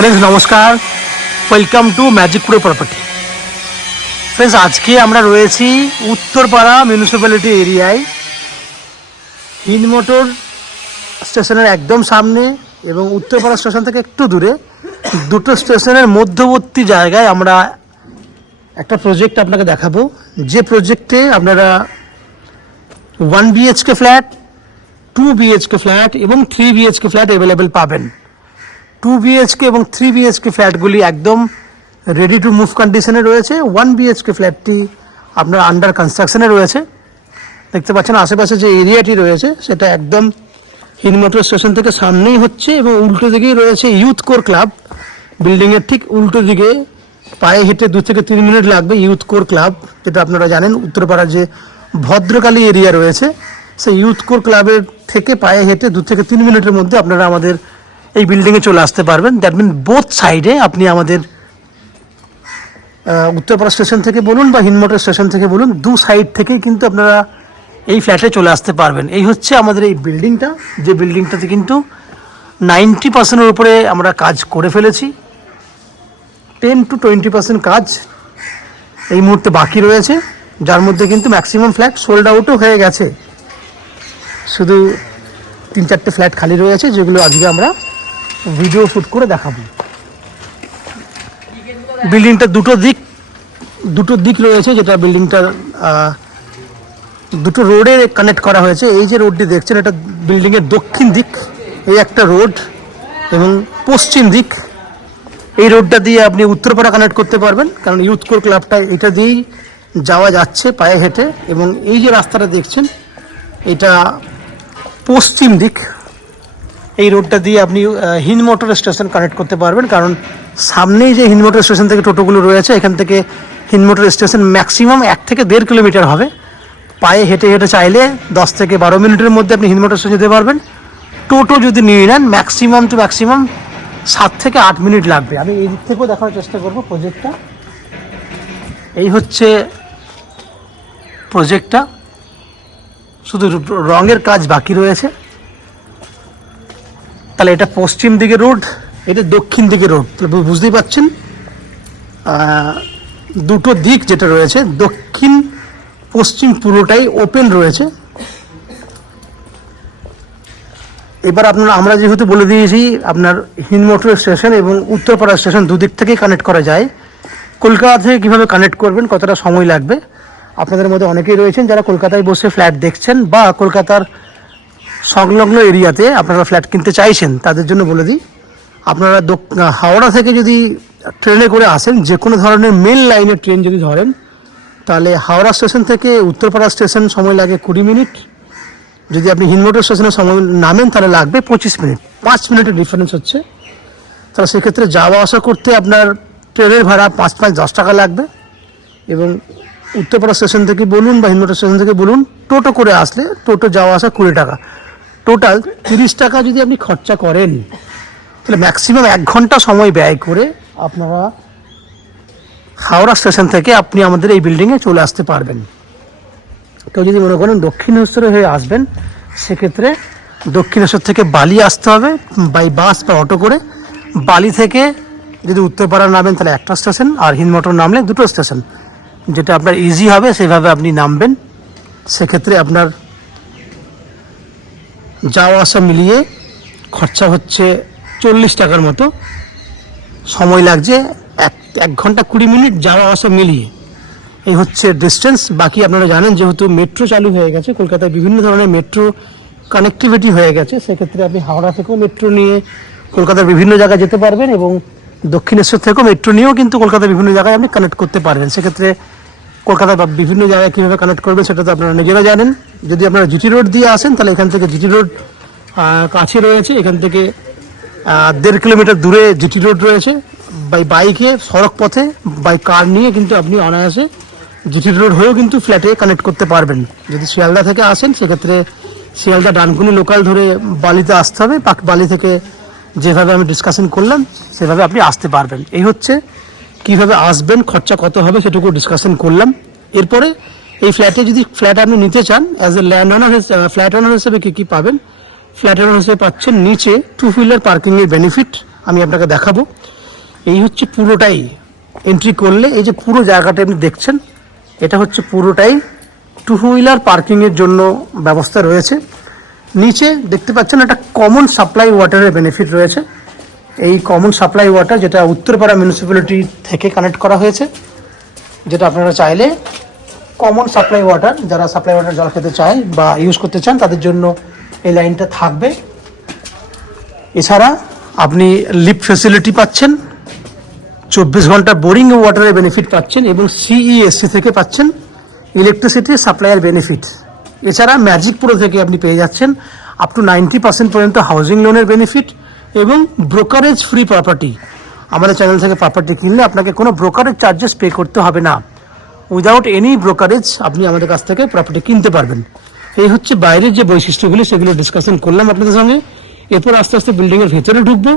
Friends नमस्कार, welcome to मैजिकपुर property. Friends आज के আমরা রয়েছি উত্তরপাড়া মিউনিসিপ্যালিটি এরিয়ায় হিন্দমোটর স্টেশনের একদম সামনে এবং উত্তরপাড়া স্টেশন থেকে একটু দূরে দুটো স্টেশনের মধ্যবর্তী জায়গায় আমরা একটা প্রজেক্ট আপনাকে দেখাবো। যে প্রজেক্টে আপনারা 1 BHK ফ্ল্যাট, 2 BHK ফ্ল্যাট এবং 3 BHK ফ্ল্যাট অ্যাভেলেবেল পাবেন। 2 BHK এবং 3 BHK ফ্ল্যাটগুলি একদম রেডি টু মুভ কন্ডিশনে রয়েছে। 1 BHK ফ্ল্যাটটি আপনার আন্ডার কনস্ট্রাকশনে রয়েছে। দেখতে পাচ্ছেন আশেপাশে যে এরিয়াটি রয়েছে সেটা একদম হিন্দমোটর স্টেশন থেকে সামনেই হচ্ছে এবং উল্টো দিকেই রয়েছে ইউথ কোর ক্লাব। বিল্ডিংয়ের ঠিক উল্টো দিকে পায়ে হেঁটে 2 থেকে 3 মিনিট লাগবে ইউথ কোর ক্লাব, যেটা আপনারা জানেন উত্তরপাড়ার যে ভদ্রকালী এরিয়া রয়েছে সেই ইউথ কোর ক্লাবের থেকে পায়ে হেঁটে 2 থেকে 3 মিনিটের মধ্যে আপনারা আমাদের এই বিল্ডিংয়ে চলে আসতে পারবেন। দ্যাট মিন বোথ সাইডে আপনি আমাদের উত্তরপাড়া স্টেশন থেকে বলুন বা হিন্দমোটর স্টেশন থেকে বলুন, দু সাইড থেকেই কিন্তু আপনারা এই ফ্ল্যাটে চলে আসতে পারবেন। এই হচ্ছে আমাদের এই বিল্ডিংটা, যে বিল্ডিংটাতে কিন্তু 90%-এর উপরে আমরা কাজ করে ফেলেছি। 10 to 20% কাজ এই মুহূর্তে বাকি রয়েছে, যার মধ্যে কিন্তু ম্যাক্সিমাম ফ্ল্যাট সোল্ড আউটও হয়ে গেছে। শুধু 3-4টে ফ্ল্যাট খালি রয়েছে, যেগুলো আজকে আমরা ভিডিও শ্যুট করে দেখাবো। বিল্ডিংটা দুটো দিক রয়েছে, যেটা বিল্ডিংটার দুটো রোডে কানেক্ট করা হয়েছে। এই যে রোডটি দেখছেন এটা বিল্ডিংয়ের দক্ষিণ দিক, এই একটা রোড, এবং পশ্চিম দিক এই রোডটা দিয়ে আপনি উত্তরপাড়া কানেক্ট করতে পারবেন, কারণ ইউথ কোর ক্লাবটা এটা দিয়েই যাওয়া যাচ্ছে পায়ে হেঁটে। এবং এই যে রাস্তাটা দেখছেন এটা পশ্চিম দিক, এই রোডটা দিয়ে আপনি হিন্দমোটর স্টেশন কানেক্ট করতে পারবেন, কারণ সামনেই যে হিন্দমোটর স্টেশন থেকে টোটোগুলো রয়েছে এখান থেকে হিন্দমোটর স্টেশন ম্যাক্সিমাম 1 থেকে 1.5 কিলোমিটার হবে। পায়ে হেঁটে হেঁটে চাইলে 10 থেকে 12 মিনিটের মধ্যে আপনি হিন্দমোটর স্টেশন যেতে পারবেন। টোটো যদি নিয়ে নেন ম্যাক্সিমাম 7 থেকে 8 মিনিট লাগবে। আমি এই দিক থেকেও দেখার চেষ্টা করবো প্রজেক্টটা। এই হচ্ছে প্রজেক্টটা, শুধু রঙের কাজ বাকি রয়েছে। তাহলে এটা পশ্চিম দিকে রোড, এটা দক্ষিণ দিকে রোড, তাহলে বুঝতেই পারছেন দুটো দিক যেটা রয়েছে দক্ষিণ পশ্চিম পুরোটাই ওপেন রয়েছে। এবার আমরা যেহেতু বলে দিয়েছি আপনার হিন্দমোটর স্টেশন এবং উত্তরপাড়া স্টেশন দুদিক থেকেই কানেক্ট করা যায়। কলকাতা থেকে কীভাবে কানেক্ট করবেন, কতটা সময় লাগবে, আপনাদের মধ্যে অনেকেই রয়েছেন যারা কলকাতায় বসে ফ্ল্যাট দেখছেন বা কলকাতার সংলগ্ন এরিয়াতে আপনারা ফ্ল্যাট কিনতে চাইছেন, তাদের জন্য বলে দিই। আপনারা হাওড়া থেকে যদি ট্রেনে করে আসেন, যে কোনো ধরনের মেল লাইনের ট্রেন যদি ধরেন, তাহলে হাওড়া স্টেশন থেকে উত্তরপাড়া স্টেশন সময় লাগে 20 মিনিট। যদি আপনি হিন্দমোটর স্টেশনে সময় নামেন তাহলে লাগবে 25 মিনিট, 5 মিনিটের ডিফারেন্স হচ্ছে। তাহলে সেক্ষেত্রে যাওয়া আসা করতে আপনার ট্রেনের ভাড়া 5-10 টাকা লাগবে। এবং উত্তরপাড়া স্টেশন থেকে বলুন বা হিন্দমোটর স্টেশন থেকে বলুন, টোটো করে আসলে টোটো যাওয়া আসা 20 টাকা, টোটাল 30 টাকা যদি আপনি খরচা করেন, তাহলে ম্যাক্সিমাম 1 ঘন্টা সময় ব্যয় করে আপনারা হাওড়া স্টেশন থেকে আপনি আমাদের এই বিল্ডিংয়ে চলে আসতে পারবেন। কেউ যদি মনে করেন দক্ষিণেশ্বরে হয়ে আসবেন, সেক্ষেত্রে দক্ষিণেশ্বর থেকে বালি আসতে হবে বাই বাস বা অটো করে। বালি থেকে যদি উত্তরপাড়া নামেন তাহলে একটা স্টেশন, আর হিন্দমোটর নামলে 2টো স্টেশন, যেটা আপনার ইজি হবে সেভাবে আপনি নামবেন। সেক্ষেত্রে আপনার যাওয়া আসা মিলিয়ে খরচা হচ্ছে 40 টাকার মতো, সময় লাগছে 1 ঘন্টা 20 মিনিট যাওয়া আসা মিলিয়ে। এই হচ্ছে ডিস্টেন্স। বাকি আপনারা জানেন যেহেতু মেট্রো চালু হয়ে গেছে, কলকাতায় বিভিন্ন ধরনের মেট্রো কানেক্টিভিটি হয়ে গেছে, সেক্ষেত্রে আপনি হাওড়া থেকেও মেট্রো নিয়ে কলকাতার বিভিন্ন জায়গায় যেতে পারবেন এবং দক্ষিণেশ্বর থেকেও মেট্রো নিয়েও কিন্তু কলকাতার বিভিন্ন জায়গায় আপনি কানেক্ট করতে পারবেন। সেক্ষেত্রে কলকাতার বিভিন্ন জায়গায় কীভাবে কানেক্ট করবেন সেটা তো আপনারা নিজেরা জানেন। যদি আপনারা জিটি রোড দিয়ে আসেন তাহলে এখান থেকে জিটি রোড কাছে রয়েছে, এখান থেকে 1.5 কিলোমিটার দূরে জিটি রোড রয়েছে। বাইকে সড়ক পথে বাই কার নিয়ে কিন্তু আপনি অনায়াসে জিটি রোড হয়েও কিন্তু ফ্ল্যাটে কানেক্ট করতে পারবেন। যদি শিয়ালদা থেকে আসেন সেক্ষেত্রে শিয়ালদা ডানকুনি লোকাল ধরে বালিতে আসতে হবে। বালি থেকে যেভাবে আমি ডিসকাশন করলাম সেভাবে আপনি আসতে পারবেন। এই হচ্ছে কিভাবে আসবেন, খরচা কত হবে সেটুকু ডিসকাশন করলাম। এরপরে এই ফ্ল্যাটে যদি ফ্ল্যাট আপনি নিতে চান as a land owner, flat owner হিসেবে কী কী পাবেন, ফ্ল্যাট ওনার হিসেবে পাচ্ছেন নিচে 2 হুইলার পার্কিংয়ের বেনিফিট, আমি আপনাকে দেখাবো। এই হচ্ছে পুরোটাই, এন্ট্রি করলে এই যে পুরো জায়গাটা আপনি দেখছেন, এটা হচ্ছে পুরোটাই টু হুইলার পার্কিংয়ের জন্য ব্যবস্থা রয়েছে। নিচে দেখতে পাচ্ছেন একটা কমন সাপ্লাই ওয়াটারের বেনিফিট রয়েছে। এই কমন সাপ্লাই ওয়াটার যেটা উত্তরপাড়া মিউনিসিপ্যালিটি থেকে কানেক্ট করা হয়েছে, যেটা আপনারা চাইলে কমন সাপ্লাই ওয়াটার, যারা সাপ্লাই ওয়াটার জল খেতে চায় বা ইউজ করতে চান তাদের জন্য এই লাইনটা থাকবে। এছাড়া আপনি লিফট ফেসিলিটি পাচ্ছেন, 24 ঘন্টা বোরিং ওয়াটারের বেনিফিট পাচ্ছেন এবং সিইএসসি থেকে পাচ্ছেন ইলেকট্রিসিটি সাপ্লাইয়ের বেনিফিট। এছাড়া ম্যাজিক প্রো থেকে আপনি পেয়ে যাচ্ছেন আপ টু 90% পর্যন্ত হাউজিং লোনের বেনিফিট এবং ব্রোকারেজ ফ্রি প্রপার্টি। আমাদের চ্যানেল থেকে প্রপার্টি কিনলে আপনাকে কোনো ব্রোকারেজ চার্জেস পে করতে হবে না। উইদাউট এনি ব্রোকারেজ আপনি আমাদের কাছ থেকে প্রপার্টি কিনতে পারবেন। এই হচ্ছে বাইরের যে বৈশিষ্ট্যগুলি, সেগুলো ডিসকাশন করলাম আপনাদের সঙ্গে। এরপর আস্তে আস্তে বিল্ডিংয়ের ভেতরে ঢুকবো,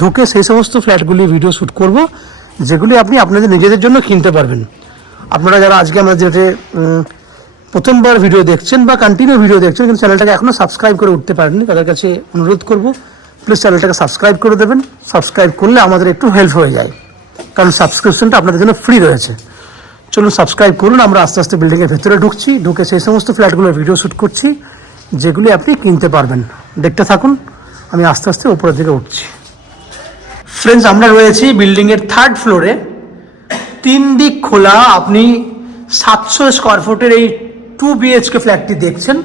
ঢুকে সেই সমস্ত ফ্ল্যাটগুলি ভিডিও শ্যুট করব যেগুলি আপনি আপনাদের নিজেদের জন্য কিনতে পারবেন। আপনারা যারা আজকে আমাদের যেটা প্রথমবার ভিডিও দেখছেন বা কন্টিনিউ ভিডিও দেখছেন কিন্তু চ্যানেলটাকে এখনও সাবস্ক্রাইব করে উঠতে পারেননি, তাদের কাছে অনুরোধ করব প্লিজ চ্যানেলটাকে সাবস্ক্রাইব করে দেবেন। সাবস্ক্রাইব করলে আমাদের একটু হেল্প হয়ে যায়, কারণ সাবস্ক্রিপশনটা আপনাদের জন্য ফ্রি রয়েছে। চলুন সাবস্ক্রাইব করুন। আমরা আস্তে আস্তে বিল্ডিংয়ের ভেতরে ঢুকছি, ঢুকে সেই সমস্ত ফ্ল্যাটগুলোর ভিডিও শ্যুট করছি যেগুলি আপনি কিনতে পারবেন। দেখতে থাকুন, আমি আস্তে আস্তে উপরের দিকে উঠছি। ফ্রেন্ডস, আমরা রয়েছি বিল্ডিংয়ের 3rd ফ্লোরে। 3 দিক খোলা, আপনি 700 স্কোয়ার ফুটের এই 2 BHK ফ্ল্যাটটি দেখছেন।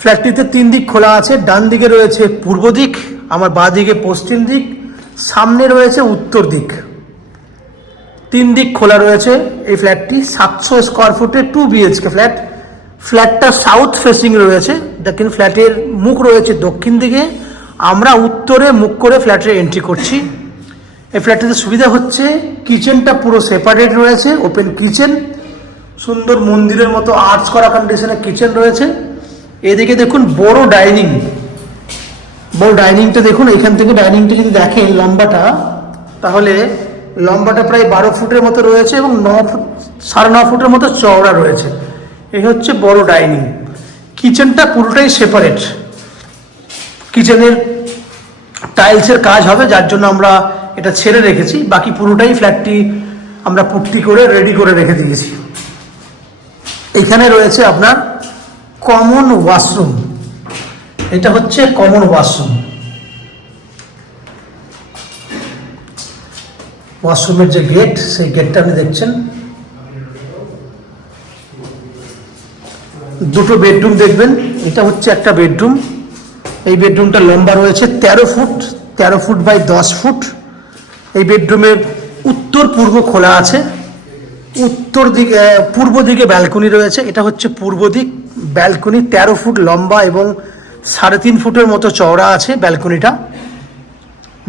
ফ্ল্যাটটিতে 3 দিক খোলা আছে। ডান দিকে রয়েছে পূর্ব দিক, আমার বাঁ দিকে পশ্চিম দিক, সামনে রয়েছে উত্তর দিক। 3 দিক খোলা রয়েছে এই ফ্ল্যাটটি। 700 স্কোয়ার ফুটে 2 BHK ফ্ল্যাট। ফ্ল্যাটটা সাউথ ফেসিং রয়েছে, দেখেন ফ্ল্যাটের মুখ রয়েছে দক্ষিণ দিকে। আমরা উত্তরে মুখ করে ফ্ল্যাটে এন্ট্রি করছি। এই ফ্ল্যাটটিতে সুবিধা হচ্ছে কিচেনটা পুরো সেপারেট রয়েছে, ওপেন কিচেন, সুন্দর মন্দিরের মতো আর্চ করা কন্ডিশনে কিচেন রয়েছে। এদিকে দেখুন বড় ডাইনিং, বড় ডাইনিংটা দেখুন। এখান থেকে ডাইনিংটা যদি দেখেন লম্বাটা, তাহলে লম্বাটা প্রায় 12 ফুটের মতো রয়েছে এবং 9.5 ফুটের মতো চওড়া রয়েছে। এই হচ্ছে বড় ডাইনিং। কিচেনটা পুরোটাই সেপারেট। কিচেনের টাইলসের কাজ হবে, যার জন্য আমরা এটা ছেড়ে রেখেছি। বাকি পুরোটাই ফ্ল্যাটটি আমরা পুট্টি করে রেডি করে রেখে দিয়েছি। এখানে রয়েছে আপনার কমন ওয়াশরুম। এটা হচ্ছে কমন ওয়াশরুম। ওয়াশরুমের যে গেট, সেই গেটটা আপনি দেখছেন। দুটো বেডরুম দেখবেন, এটা হচ্ছে একটা বেডরুম। এই বেডরুমটা লম্বা রয়েছে 13 ফুট, 13 ফুট বাই 10 ফুট। এই বেডরুমের উত্তর পূর্ব খোলা আছে। উত্তর দিকে পূর্ব দিকে ব্যালকনি রয়েছে। এটা হচ্ছে পূর্ব দিক। ব্যালকনি 13 ফুট লম্বা এবং 3.5 ফুটের মতো চওড়া আছে ব্যালকনিটা।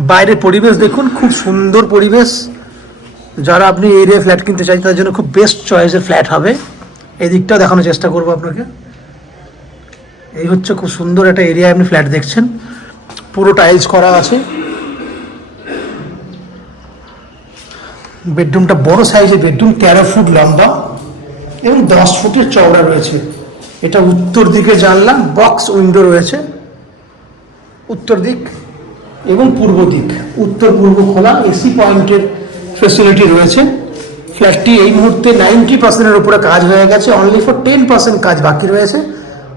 বাইরের পরিবেশ দেখুন, খুব সুন্দর পরিবেশ। যারা আপনি এরিয়া ফ্ল্যাট কিনতে চাই তাদের জন্য খুব বেস্ট চয়েসের ফ্ল্যাট হবে। এই দিকটাও দেখানোর চেষ্টা করবো আপনাকে। এই হচ্ছে খুব সুন্দর একটা এরিয়া আপনি ফ্ল্যাট দেখছেন, পুরো টাইলস করা আছে। বেডরুমটা বড় সাইজের বেডরুম, 13 ফুট লম্বা এবং 10 ফুটের চওড়া রয়েছে। এটা উত্তর দিকে জানলা, বক্স উইন্ডো রয়েছে উত্তর দিক এবং পূর্ব দিক। উত্তর পূর্ব খোলা, এসি পয়েন্টের ফেসিলিটি রয়েছে। ফ্ল্যাটটি এই মুহূর্তে 90%-এর উপরে কাজ হয়ে গেছে, অনলি ফর 10% কাজ বাকি রয়েছে।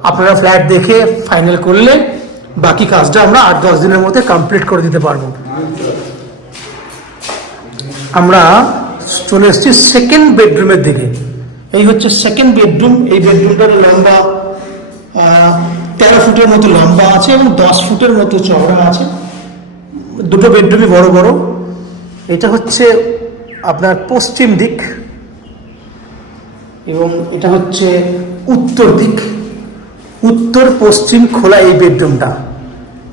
আপনারা ফ্ল্যাট দেখে ফাইনাল করলে বাকি কাজটা আমরা 8-10 দিনের মধ্যে কমপ্লিট করে দিতে পারবো। আমরা চলে এসেছি সেকেন্ড বেডরুমের দিকে। এই হচ্ছে সেকেন্ড বেডরুম। এই বেডরুমটার লম্বা 13 ফুটের মতো লম্বা আছে এবং 10 ফুটের মতো চওড়া আছে। দুটো বেডরুমই বড় বড়। এটা হচ্ছে আপনার পশ্চিম দিক এবং এটা হচ্ছে উত্তর দিক। উত্তর পশ্চিম খোলা এই বেডরুমটা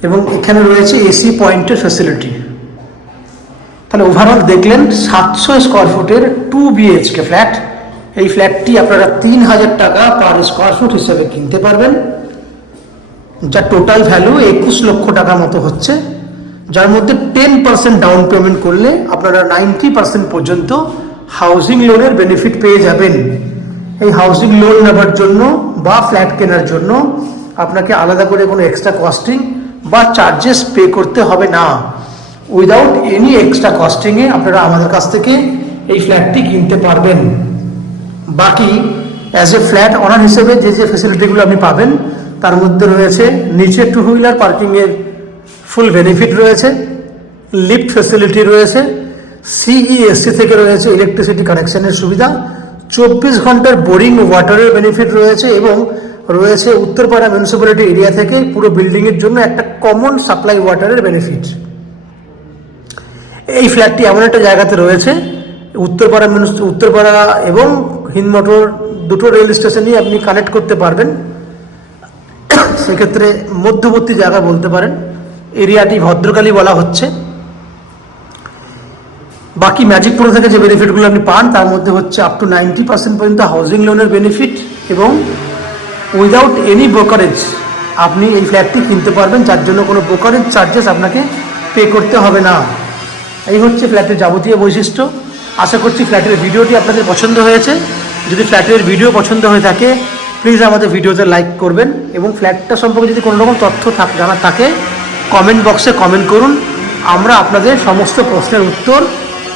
এবং এখানে রয়েছে এসি পয়েন্টের ফ্যাসিলিটি। তাহলে ওভারঅল দেখলেন 700 স্কোয়ার ফুটের 2 BHK ফ্ল্যাট। এই ফ্ল্যাটটি আপনারা 3000 টাকা পার স্কোয়ার ফুট হিসেবে কিনতে পারবেন, যার টোটাল ভ্যালু 21 লক্ষ টাকা মতো হচ্ছে, যার মধ্যে 10% ডাউন পেমেন্ট করলে আপনারা 90% পর্যন্ত হাউজিং লোনের বেনিফিট পেয়ে যাবেন। এই হাউজিং লোন নেবার জন্য বা ফ্ল্যাট কেনার জন্য আপনাকে আলাদা করে কোনো এক্সট্রা কস্টিং বা চার্জেস পে করতে হবে না। উইদাউট এনি এক্সট্রা কস্টিংয়ে আপনারা আমাদের কাছ থেকে এই ফ্ল্যাটটি কিনতে পারবেন। বাকি অ্যাজ এ ফ্ল্যাট ওনার হিসেবে যে যে ফেসিলিটিগুলো আপনি পাবেন তার মধ্যে রয়েছে নিচে 2 হুইলার পার্কিংয়ের ফুল বেনিফিট রয়েছে, লিফট ফেসিলিটি রয়েছে, সিইএসসি থেকে রয়েছে ইলেকট্রিসিটি কানেকশনের সুবিধা, 24 ঘন্টার বোরিং ওয়াটারের বেনিফিট রয়েছে এবং রয়েছে উত্তরপাড়া মিউনিসিপ্যালিটি এরিয়া থেকে পুরো বিল্ডিংয়ের জন্য একটা কমন সাপ্লাই ওয়াটারের বেনিফিট। এই ফ্ল্যাটটি এমন একটা জায়গাতে রয়েছে উত্তরপাড়া এবং হিন্দমোটর দুটো রেল স্টেশনই আপনি কানেক্ট করতে পারবেন। সেক্ষেত্রে মধ্যবর্তী জায়গা বলতে পারেন, এরিয়াটি ভদ্রকালী বলা হচ্ছে। বাকি ম্যাজিকপুর থেকে যে বেনিফিটগুলো আপনি পান তার মধ্যে হচ্ছে আপ টু 90% পর্যন্ত হাউজিং লোনের বেনিফিট এবং উইদাউট এনি ব্রোকারেজ আপনি এই ফ্ল্যাটটি কিনতে পারবেন, যার জন্য কোনো ব্রোকারেজ চার্জেস আপনাকে পে করতে হবে না। এই হচ্ছে ফ্ল্যাটের যাবতীয় বৈশিষ্ট্য। আশা করছি ফ্ল্যাটের ভিডিওটি আপনাদের পছন্দ হয়েছে। যদি ফ্ল্যাটের ভিডিও পছন্দ হয়ে থাকে প্লিজ আমাদের ভিডিওতে লাইক করবেন এবং ফ্ল্যাটটা সম্পর্কে যদি কোনো রকম তথ্য জানার থাকে কমেন্ট বক্সে কমেন্ট করুন। আমরা আপনাদের সমস্ত প্রশ্নের উত্তর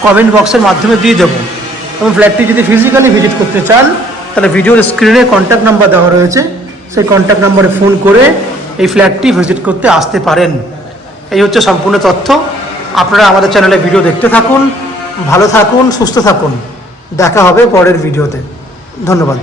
কমেন্ট বক্সের মাধ্যমে দিয়ে দেবো। এবং ফ্ল্যাটটি যদি ফিজিক্যালি ভিজিট করতে চান তাহলে ভিডিওর স্ক্রিনে কন্ট্যাক্ট নাম্বার দেওয়া রয়েছে, সেই কন্ট্যাক্ট নাম্বারে ফোন করে এই ফ্ল্যাটটি ভিজিট করতে আসতে পারেন। এই হচ্ছে সম্পূর্ণ তথ্য। আপনারা আমাদের চ্যানেলে ভিডিও দেখতে থাকুন, ভালো থাকুন, সুস্থ থাকুন। দেখা হবে পরের ভিডিওতে। ধন্যবাদ।